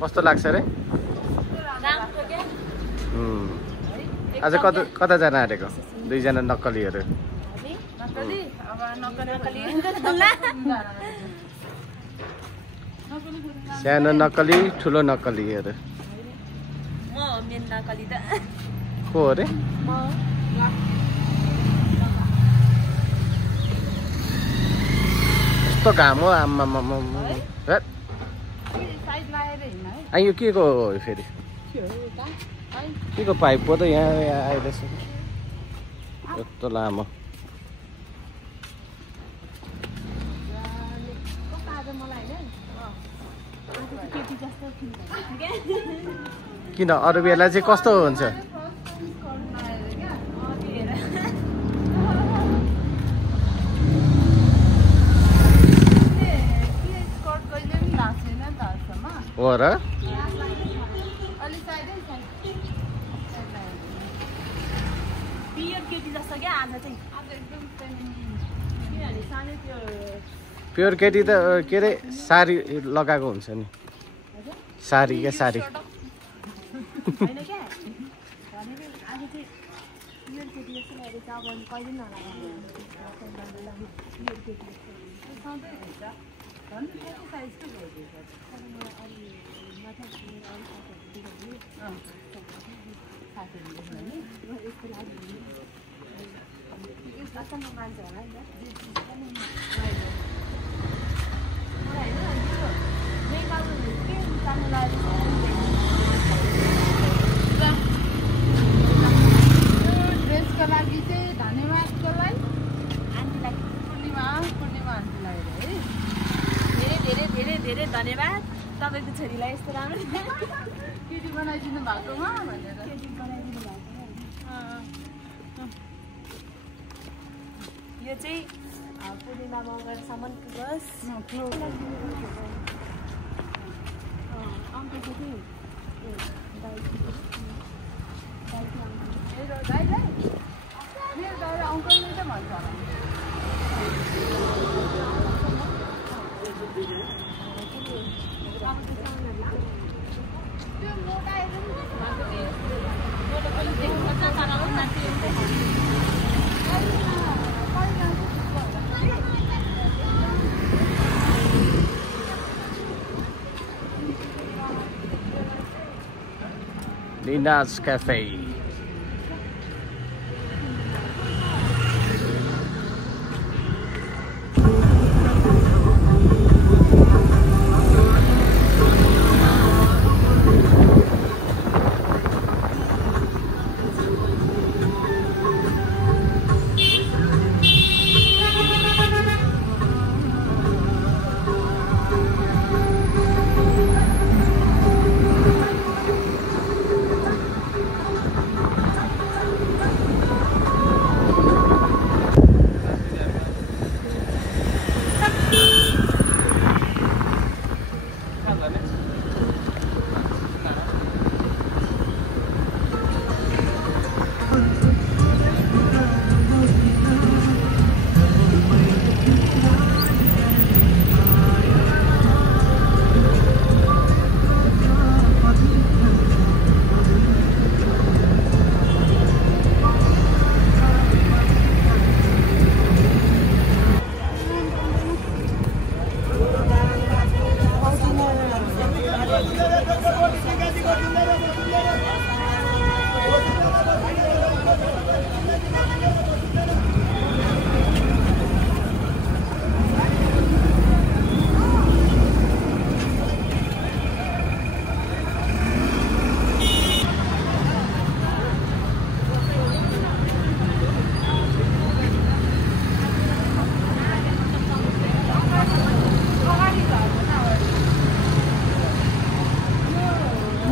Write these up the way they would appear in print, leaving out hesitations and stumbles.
कस्तो लाग्छ रे? आज कता जान आँटेको? दुईजना नक्कलीहरू। सानो नक्कली ठुलो नक्कलीहरू। म मेन नक्कली त को हो रे? कस्तो घाम हो आम्मा। यो के को फेरि? के को पाइप पो त यहाँ आइरहेछ यस्तो लामो। किन अरू बेला चाहिँ कस्तो हुन्छ? हो र? प्योर केटी त के अरे साडी लगाएको हुन्छ नि। साडी क्या साडी। ड्रेसको लागि चाहिँ धन्यवादकोलाई आन्टीलाई पूर्णिमा आन्टीलाई है धेरै धेरै धेरै धेरै धन्यवाद तपाईको छोरीलाई यस्तो राम्रो केटी बनाइदिनु भएकोमा भनेर। यो चाहिँ पूर्णिमा मगरसम्म पुगोस्। अङ्कलले त भन्छ होला Nina's Cafe.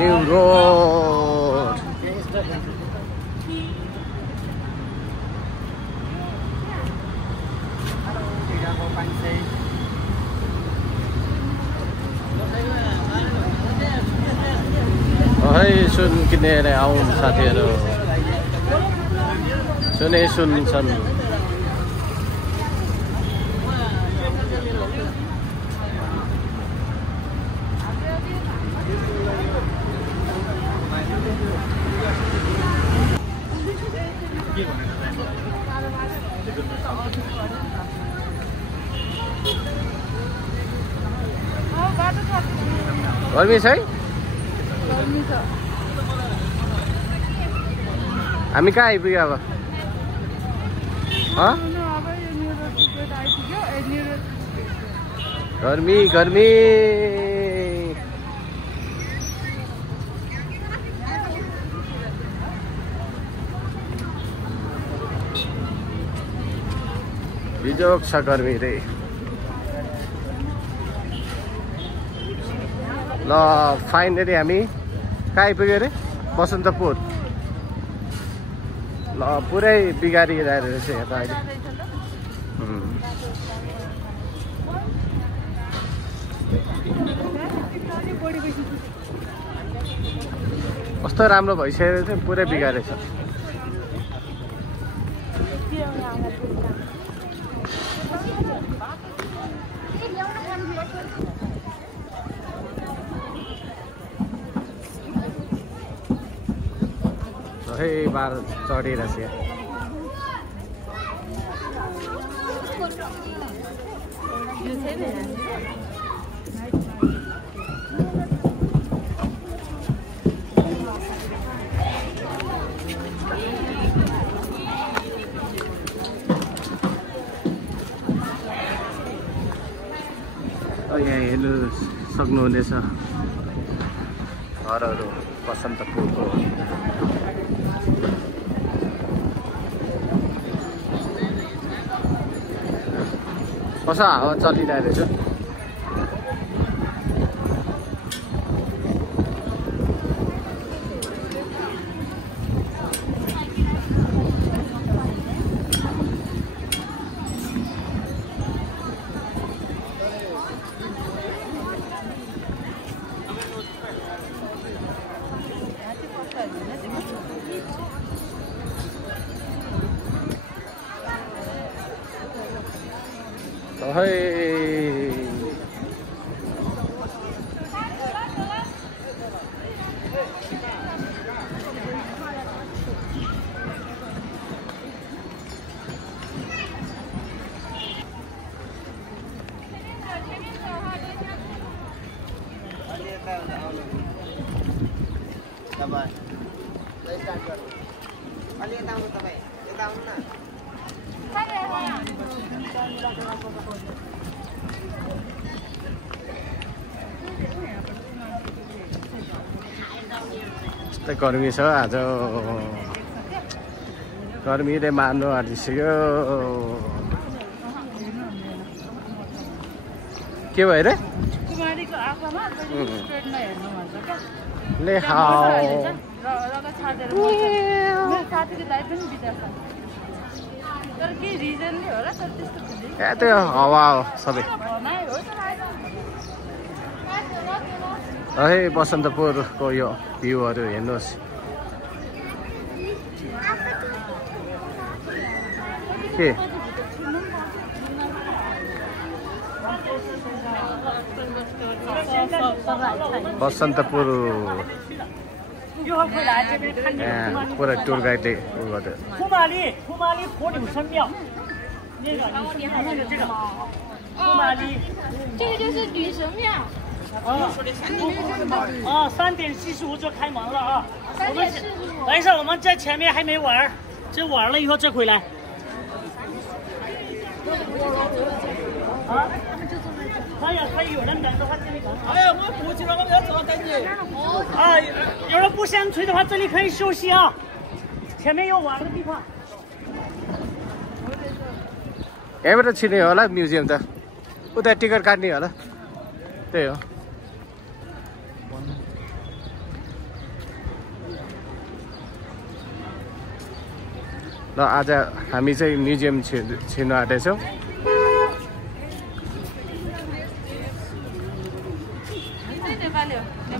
New Road. है सुन किनेर आउँ साथीहरू सुनै सुन्छन् गर्मी छ है गर्मी छ हामी कहाँ आइपुग्यो अब गर्मी गर्मी बिजोक छ गर्मी रे ल फाइनली हामी कहाँ आइपुग्यो रे बसन्तपुर ल पुरै बिगारिरहेको रहेछ यहाँ त अहिले कस्तो राम्रो भइसकेको थियो पुरै बिगारेछ बार चढिरहेछ यहाँ हेर्नु सक्नुहुनेछ घरहरू बसन्तपुरको कसो हावा चलिरहेको रहेछ यस्तै गर्मी छ आज गर्मीले मार्नु आँटिसक्यो के भयो रे त्यो हावा हो सबै है बसन्तपुरको यो भ्यूहरू हेर्नुहोस् के बसन्तपुर पुरा टुर गाइडले3:45就开门了啊！等一下，我们在前面还没玩，这玩了以后再回来。啊？可以有人等的话这里等。哎呀，我过去了，我们要走了，赶紧。啊，有人不想吹的话，这里可以休息啊。前面有玩的地方。यहाँबाट छिर्ने होला म्युजियम त उता टिकट काट्ने होला त्यही हो ल आज हामी चाहिँ म्युजियम छिर्न आँटेछौँ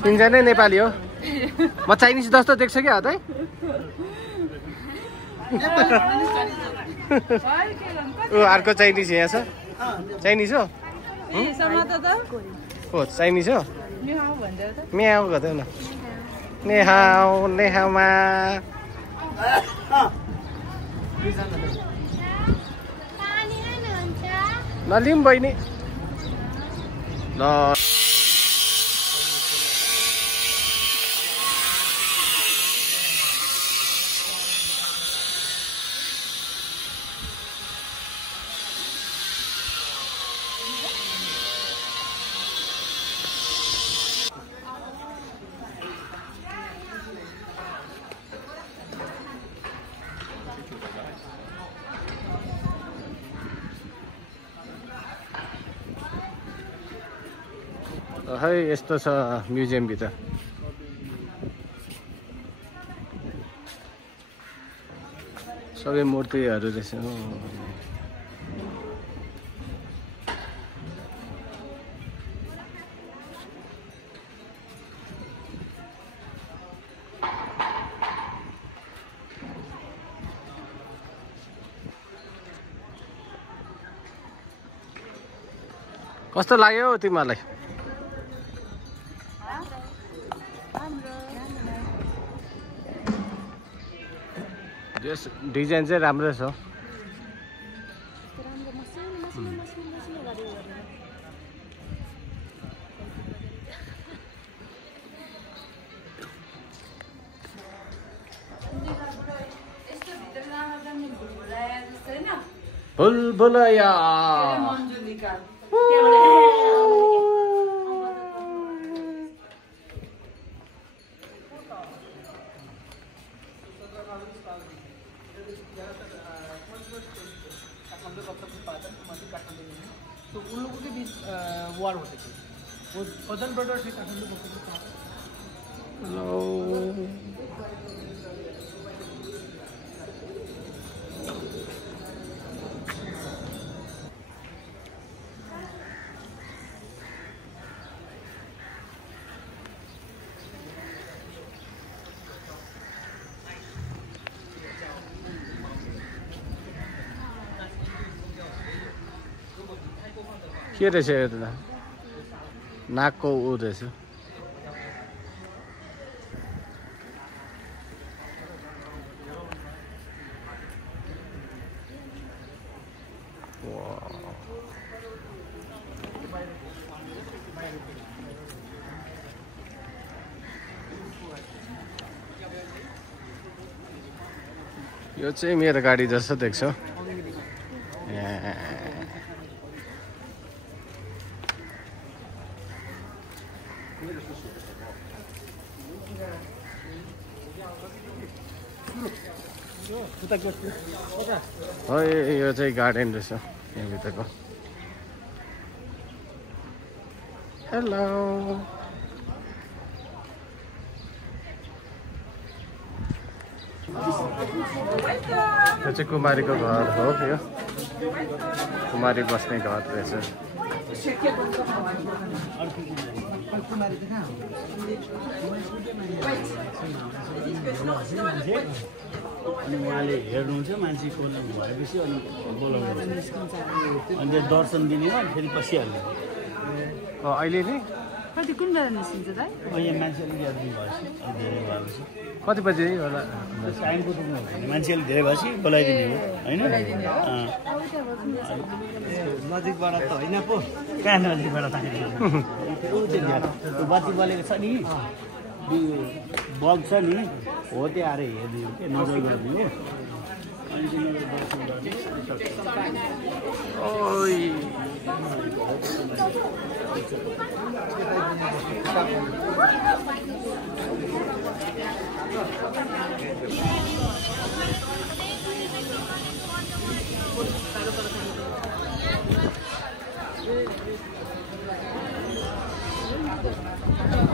तिनजना नेपाली हो म चाइनिज जस्तो देख्छ क्या है ऊ अर्को चाइनिज यहाँ छ चाइनिज हो हो चाइनिज हो म्याउ गर्दैन नेहाउ नेहाउमा नलिम बहिनी ल है यस्तो छ म्युजियम भित्र सबै मूर्तिहरू रहेछ कस्तो लाग्यो तिमीलाई यस डिजाइन चाहिँ राम्रो छ बुलबुलया तो उन लोगों के बीच वार होते थे वो फजल ब्रदर थे काठमांडू हेलो के रहेछ यो त नाकको ऊ रहेछ यो चाहिँ मेरो गाडी जस्तो देख्छ यो चाहिँ गार्डन रहेछ यहाँ भित्रको हेलो यो चाहिँ कुमारीको घर हो यो कुमारी बस्ने घर रहेछ अनि उहाँले हेर्नुहुन्छ मान्छे खोल्नु भएपछि अनि बोलाउनुहुन्छ अनि त्यो दर्शन दिने हो फेरि पसिहाल्ने अहिले नि कति कुन बेला निस्किन्छ त यहाँ मान्छे अलिक याद भएपछि धेरै भएपछि कति बजी होला टाइमको रुम मान्छे अलिक धेरै भएपछि बोलाइदिने हो होइन नजिकबाट त होइन पो कहाँ नजिकबाट त्यो बत्ती बलेको छ नि बल्ब छ नि हो त्यो आएर हेरिदिनु के नजर गरिदिनु अनि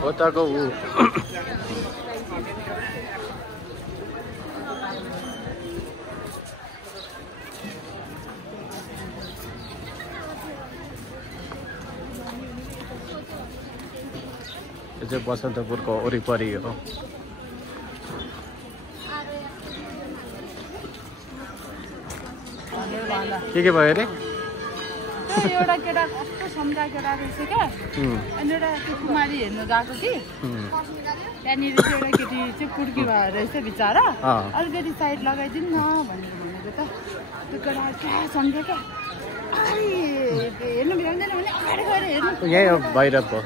होताको ऊ यो चाहिँ बसन्तपुरको वरिपरि हो के भयो अरे एउटा केटा कस्तो सम्झा केटा रहेछ क्या अनि एउटा कुमारी हेर्नु गएको कि त्यहाँनिर चाहिँ एउटा केटी चाहिँ पुर्की भएर रहेछ बिचरा अलिकति साइड लगाइदिनु न भनेर भनेको त त्यो केटा क्या सम्झ्यो क्या हेर्नु भ्याउँदैन भने अगाडि गएर हेर्नु यही हो भैरवको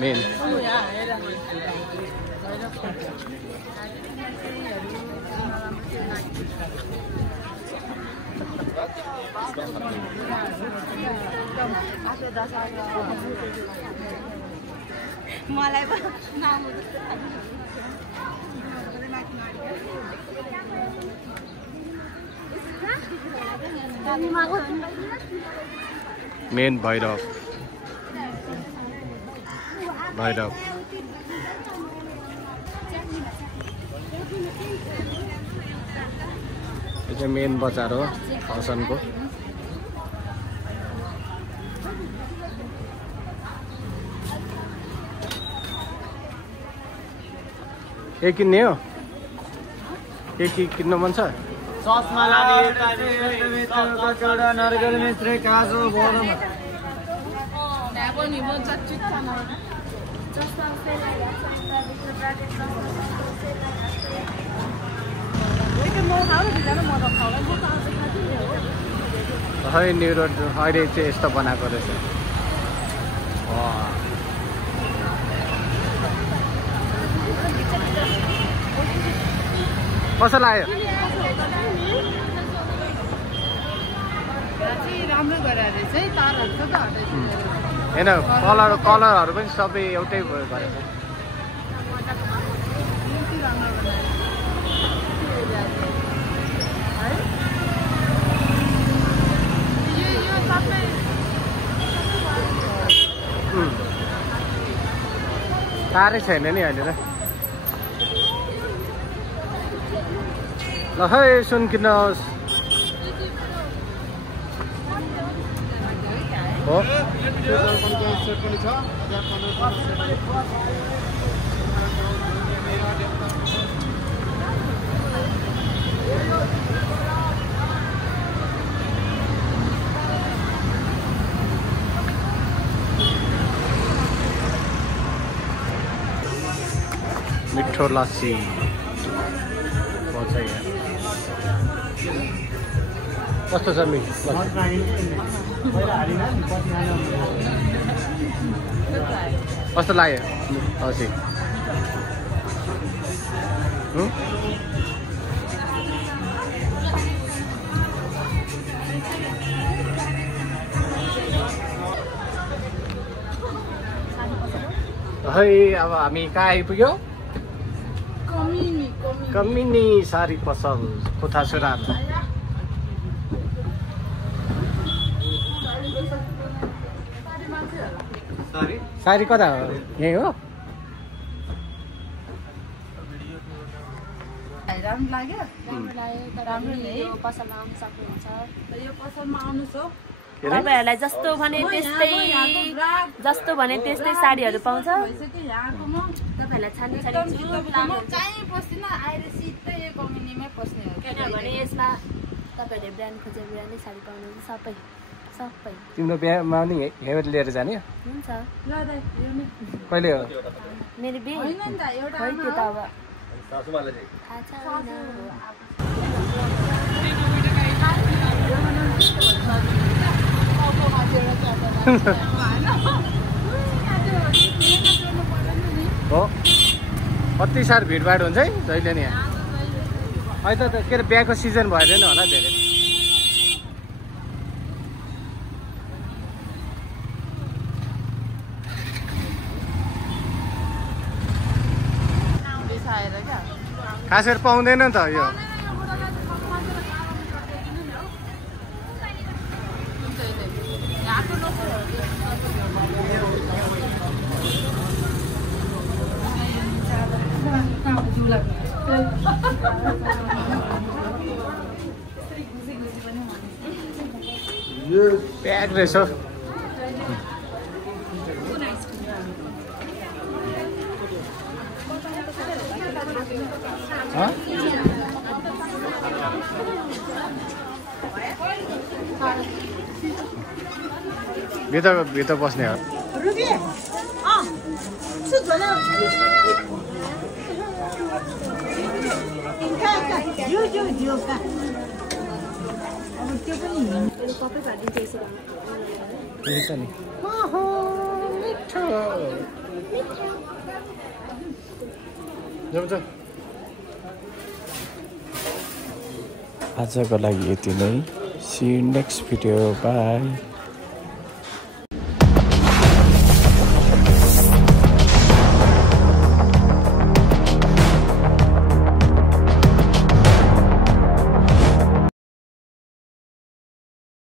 मेन मलाई मेन भैरव भैरव यो चाहिँ मेन बजार हो खरसाङको। के किन्ने हो? के किन्न मन छ? ससमा नरगल मिस्त्री काजु बोरमा खै न्यु रोड अहिले चाहिँ यस्तो बनाएको रहेछ। कसो लाग्यो? राम्रो गरेर चाहिँ तारहरू छ त होइन कलरहरू पनि सबै एउटै गरेछ। तारै छैन नि अहिले त। ल खै सुन किन्नुहोस्। हो मिठो लस्सी कस्तो छ मिठो? कस्तो लाग्यो लस्सी? खै अब हामी कहाँ आइपुग्यो? कमिनी सारी पसल कोठासुरा। सारी कता हो? यही हो? राम्रो लाग्यो? पसलमा आउनु सक्नुहुन्छ। यो पसलमा आउनुहोस् हो। तपाईँहरूलाई जस्तो भने त्यस्तै साडीहरू पाउँछ। तपाईँहरूलाई छानी कहीँ पस्दिनँ, आएर सिधै यो कम्युनीमै पस्ने हो। किनभने यसमा तपाईँहरूले ब्रान्ड खोजेर ब्रान्डै साडी पाउनुहुन्छ। सबै तिम्रो बिहामा नि हेयर लिएर जाने हुन्छ। कहिले हो मेरो बिहे? होइन नि त, एउटा खै त्यो त अब सासुमाले चाहिँ थाहा छैन। हो कति साह्रो भिडभाड हुन्छ है जहिले नि। अहिले त के अरे बिहाको सिजन भएन होला धेरै। खास गरी पाउँदैन नि त यो। प्याक रहेछ। भित्र बस्ने हो। आजको लागि यति नै। See you next video. Bye.